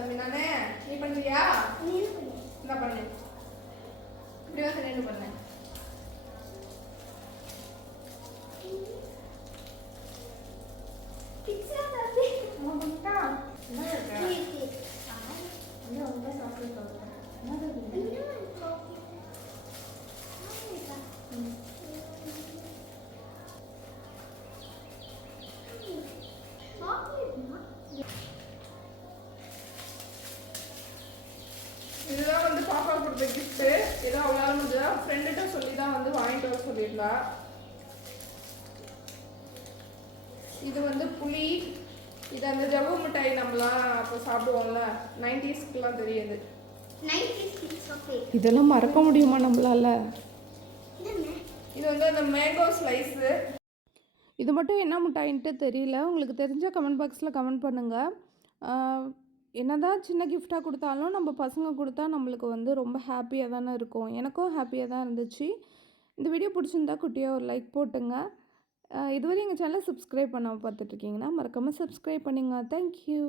தம்பி நானே. நீ பண்றியா? என்ன பண்ணு? இப்படி வந்து நின்று பண்ணு. இதுதான் வந்து பாப்பா கொடுத்த கிஃப்ட்டு. ஏதோ அவளால முடிஞ்சதா ஃப்ரெண்டுகிட்ட சொல்லி தான் வந்து வாங்கிட்டு வர சொல்லியிருந்தா. இது வந்து புளி. இது அந்த ஜவ்வு மிட்டாய் நம்மளாம் அப்போ சாப்பிடுவோம்ல, 90ஸ்க்குலாம் தெரியுது. இதெல்லாம் மறக்க முடியுமா நம்மளால? இது வந்து அந்த மேங்கோ ஸ்லைஸு. இது மட்டும் என்ன மிட்டாயின்ட்டு தெரியல. உங்களுக்கு தெரிஞ்சால் கமெண்ட் பாக்ஸில் கமெண்ட் பண்ணுங்கள். என்னதான் சின்ன கிஃப்டாக கொடுத்தாலும் நம்ம பசங்க கொடுத்தா நம்மளுக்கு வந்து ரொம்ப ஹாப்பியாக தானே இருக்கும். எனக்கும் ஹாப்பியாக தான் இருந்துச்சு. இந்த வீடியோ பிடிச்சிருந்தா குட்டியாக ஒரு லைக் போட்டுங்க. இதுவரை எங்கள் சேனலை சப்ஸ்கிரைப் பண்ணாமல் பார்த்துட்ருக்கீங்கன்னா மறக்காமல் சப்ஸ்கிரைப் பண்ணுங்க. தேங்க்யூ.